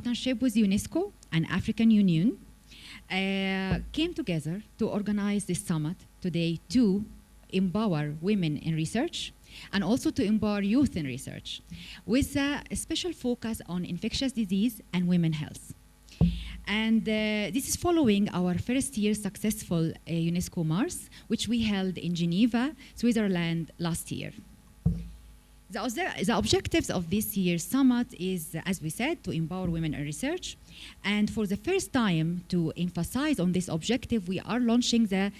partnership with UNESCO and African Union, came together to organize this summit today to empower women in research and also to empower youth in research with a special focus on infectious disease and women's health. And this is following our first year successful UNESCO-MARS, which we held in Geneva, Switzerland last year. The objectives of this year's summit is, as we said, to empower women in research. And for the first time, to emphasize on this objective, we are launching the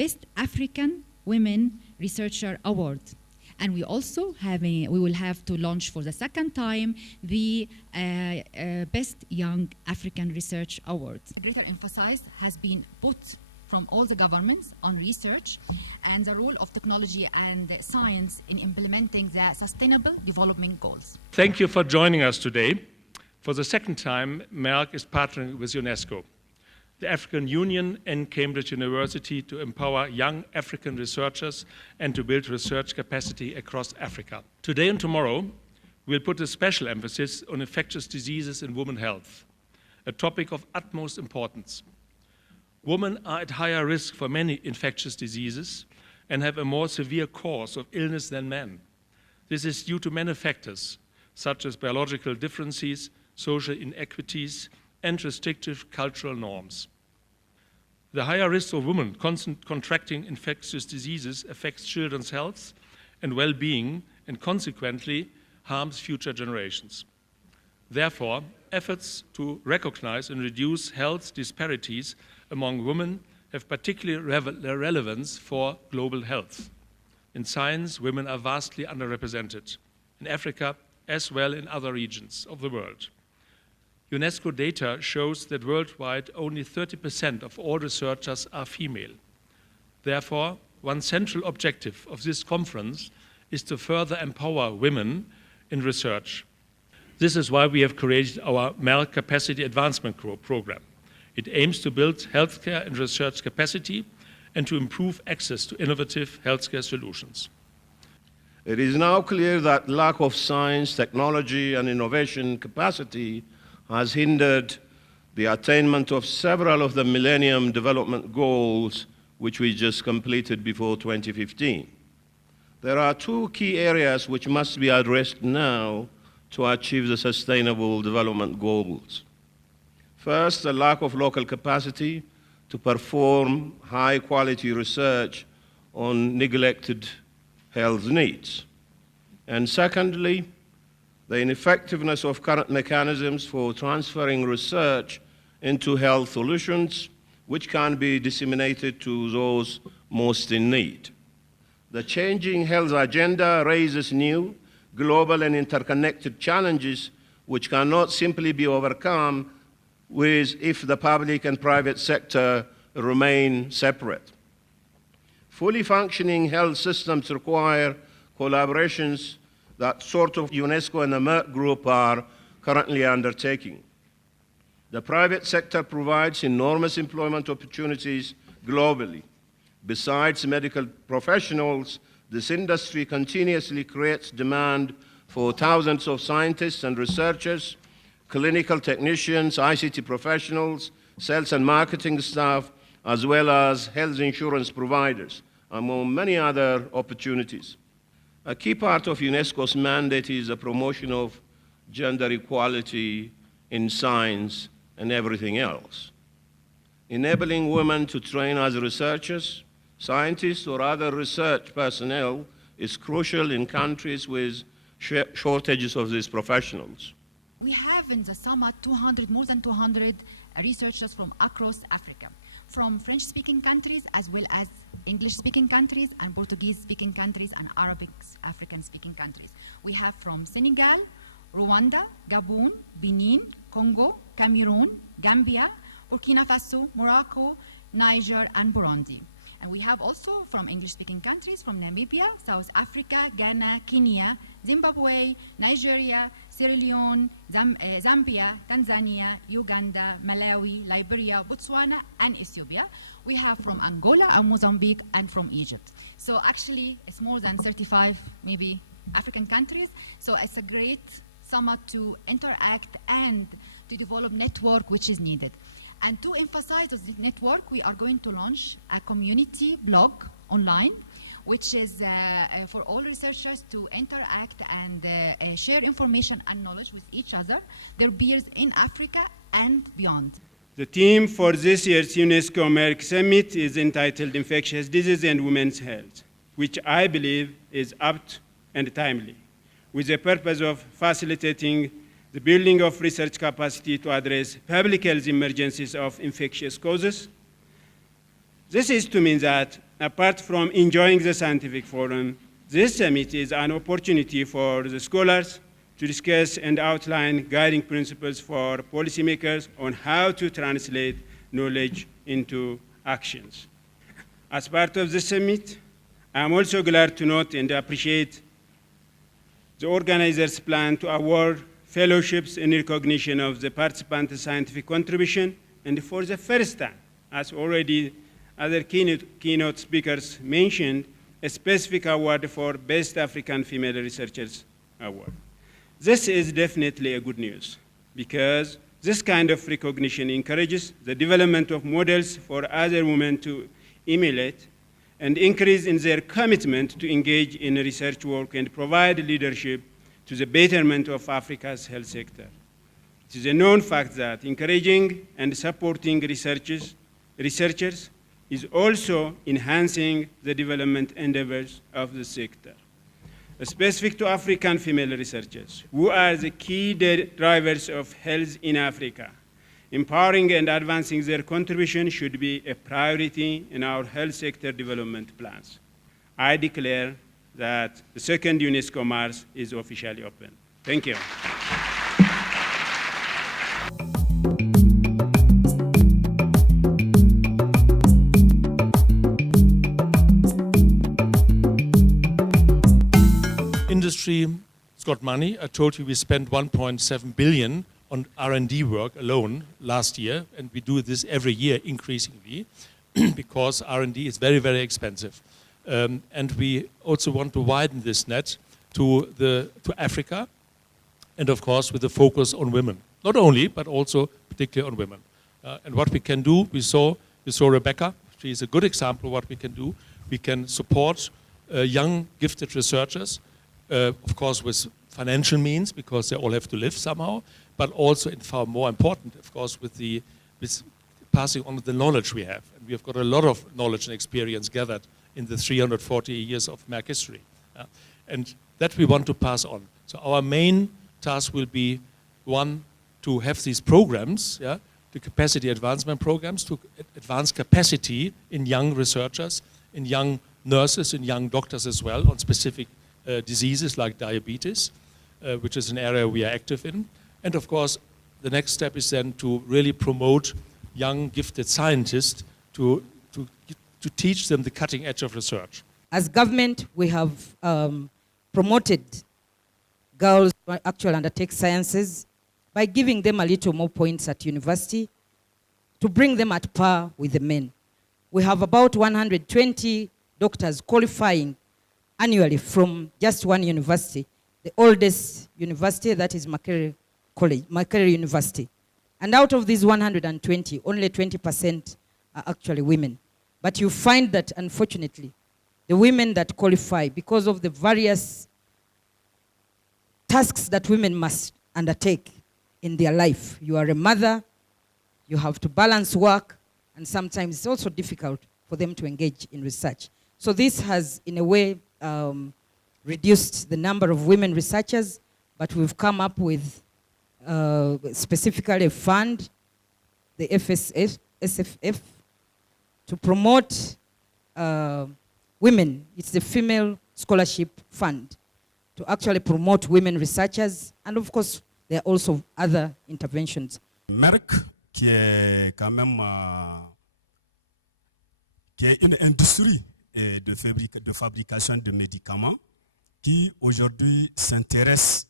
Best African Women Researcher Award. And we will have to launch for the second time the Best Young African Research Award. A greater emphasis has been put from all the governments on research and the role of technology and science in implementing the Sustainable Development Goals. Thank you for joining us today. For the second time, Merck is partnering with UNESCO, the African Union and Cambridge University to empower young African researchers and to build research capacity across Africa. Today and tomorrow, we'll put a special emphasis on infectious diseases and women's health, a topic of utmost importance. Women are at higher risk for many infectious diseases and have a more severe course of illness than men. This is due to many factors, such as biological differences, social inequities, and restrictive cultural norms. The higher risk of women contracting infectious diseases affects children's health and well-being and consequently harms future generations. Therefore, efforts to recognize and reduce health disparities among women have particular relevance for global health. In science, women are vastly underrepresented, in Africa as well in other regions of the world. UNESCO data shows that worldwide only 30% of all researchers are female. Therefore, one central objective of this conference is to further empower women in research. This is why we have created our Merck Capacity Advancement Program. It aims to build healthcare and research capacity and to improve access to innovative healthcare solutions. It is now clear that lack of science, technology, and innovation capacity has hindered the attainment of several of the Millennium Development Goals which we just completed before 2015. There are two key areas which must be addressed now to achieve the Sustainable Development Goals. First, the lack of local capacity to perform high-quality research on neglected health needs. And secondly, the ineffectiveness of current mechanisms for transferring research into health solutions, which can be disseminated to those most in need. The changing health agenda raises new, global and interconnected challenges which cannot simply be overcome if the public and private sector remain separate. Fully functioning health systems require collaborations that sort of UNESCO and the Merck Group are currently undertaking. The private sector provides enormous employment opportunities globally. Besides medical professionals, this industry continuously creates demand for thousands of scientists and researchers, clinical technicians, ICT professionals, sales and marketing staff, as well as health insurance providers, among many other opportunities. A key part of UNESCO's mandate is the promotion of gender equality in science and everything else. Enabling women to train as researchers, scientists, or other research personnel is crucial in countries with shortages of these professionals. We have in the summit more than 200 researchers from across Africa, from French-speaking countries as well as English-speaking countries and Portuguese-speaking countries and Arabic African-speaking countries. We have from Senegal, Rwanda, Gabon, Benin, Congo, Cameroon, Gambia, Burkina Faso, Morocco, Niger, and Burundi. And we have also from English-speaking countries from Namibia, South Africa, Ghana, Kenya, Zimbabwe, Nigeria, Sierra Leone, Zambia, Tanzania, Uganda, Malawi, Liberia, Botswana, and Ethiopia. We have from Angola and Mozambique and from Egypt. So actually, it's more than 35, maybe, African countries. So it's a great summit to interact and to develop network which is needed. And to emphasize this network, we are going to launch a community blog online, which is for all researchers to interact and share information and knowledge with each other, their peers in Africa and beyond. The theme for this year's UNESCO-Merck Summit is entitled Infectious Disease and Women's Health, which I believe is apt and timely, with the purpose of facilitating the building of research capacity to address public health emergencies of infectious causes. This is to mean that, apart from enjoying the scientific forum, this summit is an opportunity for the scholars to discuss and outline guiding principles for policymakers on how to translate knowledge into actions. As part of the summit, I am also glad to note and appreciate the organizers' plan to award fellowships in recognition of the participants' scientific contribution, and for the first time, as already other keynote speakers mentioned, a specific award for Best African Female Researchers Award. This is definitely a good news, because this kind of recognition encourages the development of models for other women to emulate and increase in their commitment to engage in research work and provide leadership to the betterment of Africa's health sector. It is a known fact that encouraging and supporting researchers is also enhancing the development endeavors of the sector. Specific to African female researchers, who are the key drivers of health in Africa, empowering and advancing their contribution should be a priority in our health sector development plans. I declare that the second UNESCO-MARS is officially open. Thank you. Industry has got money. I told you we spent 1.7 billion on R&D work alone last year, and we do this every year increasingly because R&D is very, very expensive. And we also want to widen this net to Africa, and of course with the focus on women. Not only, but also particularly on women. And what we can do, we saw Rebecca. She is a good example of what we can do. We can support young, gifted researchers, of course with financial means, because they all have to live somehow, but also, and far more important, of course, with passing on the knowledge we have. And we have got a lot of knowledge and experience gathered in the 340 years of Merck history. And that we want to pass on. So our main task will be, one, to have these programs, the capacity advancement programs, to advance capacity in young researchers, in young nurses, in young doctors as well, on specific diseases like diabetes, which is an area we are active in. And of course, the next step is then to really promote young, gifted scientists to teach them the cutting edge of research. As government, we have promoted girls to actually undertake sciences by giving them a little more points at university to bring them at par with the men. We have about 120 doctors qualifying annually from just one university, the oldest university, that is Makerere College, Makerere University. And out of these 120, only 20% are actually women. But you find that, unfortunately, the women that qualify, because of the various tasks that women must undertake in their life. You are a mother, you have to balance work, and sometimes it's also difficult for them to engage in research. So this has, in a way, reduced the number of women researchers, but we've come up with specifically a fund, the SFF, to promote women. It's the Female Scholarship Fund, to actually promote women researchers, and of course, there are also other interventions. Merck, qui est quand même qui est une industrie de fabrication de médicaments qui aujourd'hui s'intéresse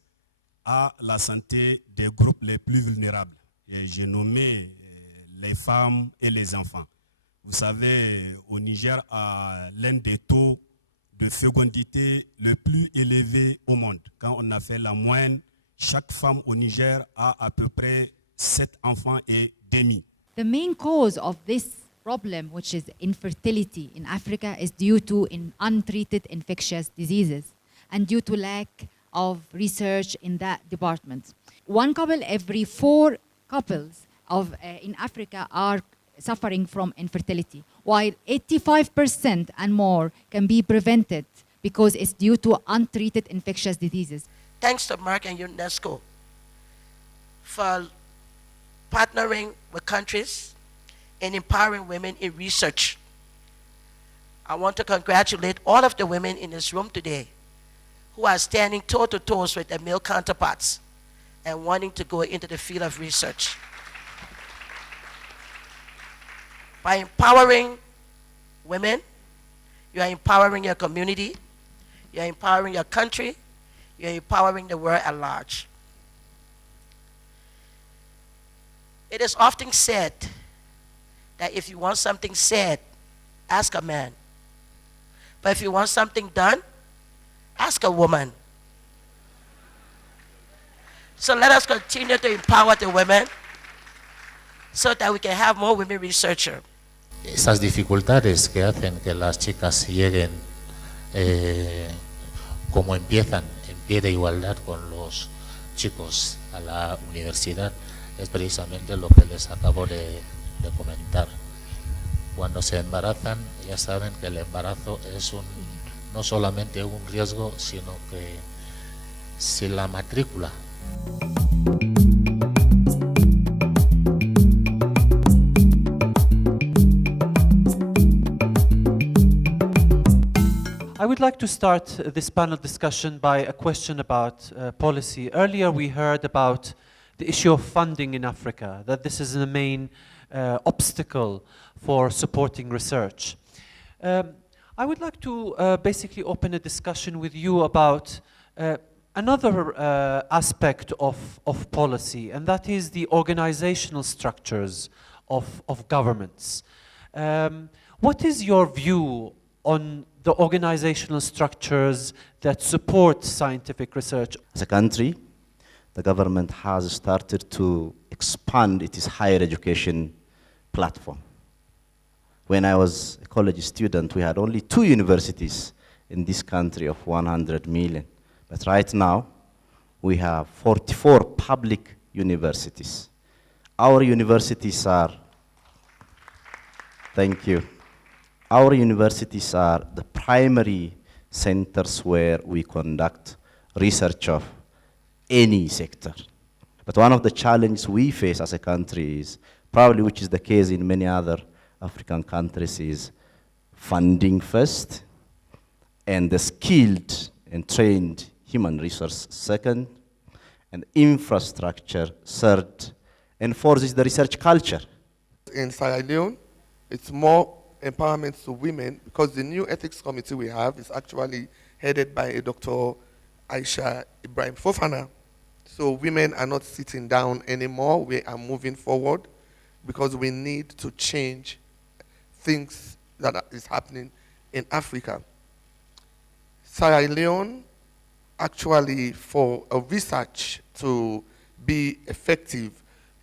à la santé des groupes les plus vulnérables. Et j'ai nommé les femmes et les enfants. Vous savez, au Niger a l'un des taux de fécondité le plus élevé au monde. Quand on a fait la moyenne, chaque femme au Niger a à peu près 7 enfants et demi. The main cause of this problem, which is infertility in Africa, is due to untreated infectious diseases and due to lack of research in that department. One couple every 4 couples in Africa are suffering from infertility, while 85% and more can be prevented because it's due to untreated infectious diseases. Thanks to Merck and UNESCO for partnering with countries and empowering women in research. I want to congratulate all of the women in this room today who are standing toe to toe with their male counterparts and wanting to go into the field of research. By empowering women, you are empowering your community, you are empowering your country, you are empowering the world at large. It is often said that if you want something said, ask a man. But if you want something done, ask a woman. So let us continue to empower the women so that we can have more women researchers. Esas dificultades que hacen que las chicas lleguen como empiezan, en pie de igualdad con los chicos a la universidad, es precisamente lo que les acabo de comentar. Cuando se embarazan, ya saben que el embarazo es no solamente un riesgo, sino que si la matrícula I would like to start this panel discussion by a question about policy. Earlier we heard about the issue of funding in Africa, that this is the main obstacle for supporting research. I would like to basically open a discussion with you about another aspect of policy, and that is the organizational structures of governments. What is your view on the organizational structures that support scientific research? As a country, the government has started to expand its higher education platform. When I was a college student, we had only 2 universities in this country of 100 million. But right now, we have 44 public universities. Our universities are, thank you. Our universities are the primary centers where we conduct research of any sector. But one of the challenges we face as a country is, probably which is the case in many other African countries, is funding first, and the skilled and trained human resource second, and infrastructure third, and fourth is the research culture. In Sierra Leone, it's more empowerment to women because the new ethics committee we have is actually headed by Dr. Aisha Ibrahim Fofana. So women are not sitting down anymore. We are moving forward because we need to change things that is happening in Africa. Sierra Leone, actually, for a research to be effective,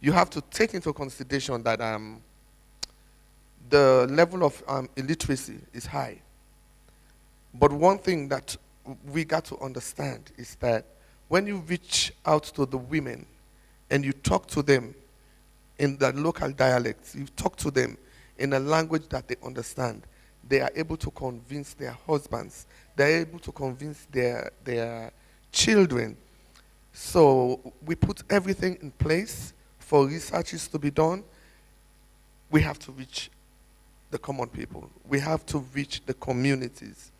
you have to take into consideration that the level of illiteracy is high. But one thing that we got to understand is that when you reach out to the women and you talk to them in the local dialects, you talk to them in a language that they understand, they are able to convince their husbands, they're able to convince their children. So we put everything in place for researches to be done. We have to reach the common people. We have to reach the communities.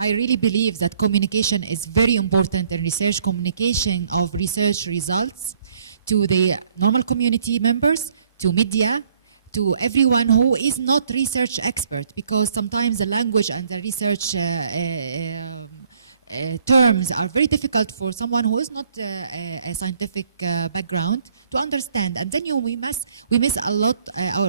I really believe that communication is very important in research, communication of research results to the normal community members, to media, to everyone who is not research expert, because sometimes the language and the research terms are very difficult for someone who is not a scientific background to understand, and then we miss a lot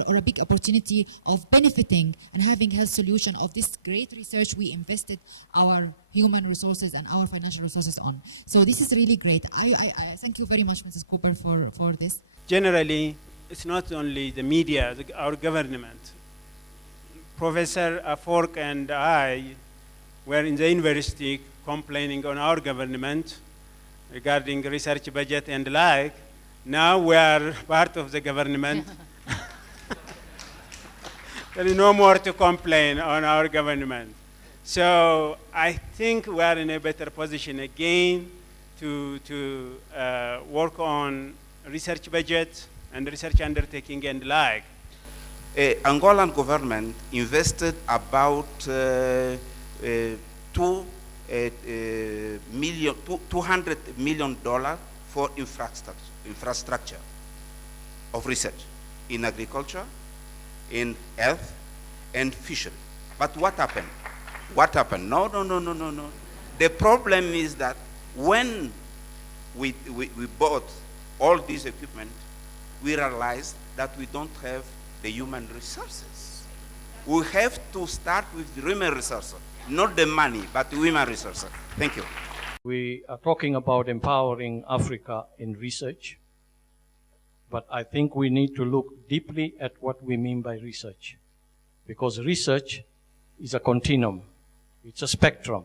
or a big opportunity of benefiting and having health solution of this great research we invested our human resources and our financial resources on. So this is really great. I thank you very much, Mrs. Cooper, for this. Generally, it's not only the media, our government. Professor Afork and I were in the university complaining on our government regarding research budget and like. Now we are part of the government. There is no more to complain on our government. So I think we are in a better position again to work on research budget and research undertaking and like. Angolan government invested about $200 million for infrastructure of research in agriculture, in health, and fishery. But what happened? What happened? No. The problem is that when we bought all this equipment, we realized that we don't have the human resources. We have to start with the human resources, not the money, but the human resources. Thank you. We are talking about empowering Africa in research, but I think we need to look deeply at what we mean by research, because research is a continuum. It's a spectrum.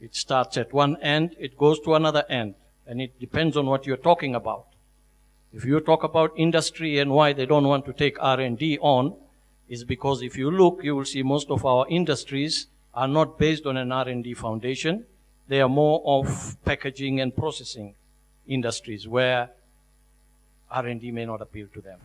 It starts at one end, it goes to another end, and it depends on what you're talking about. If you talk about industry and why they don't want to take R&D on, is because if you look, you will see most of our industries are not based on an R&D foundation. They are more of packaging and processing industries where R&D may not appeal to them.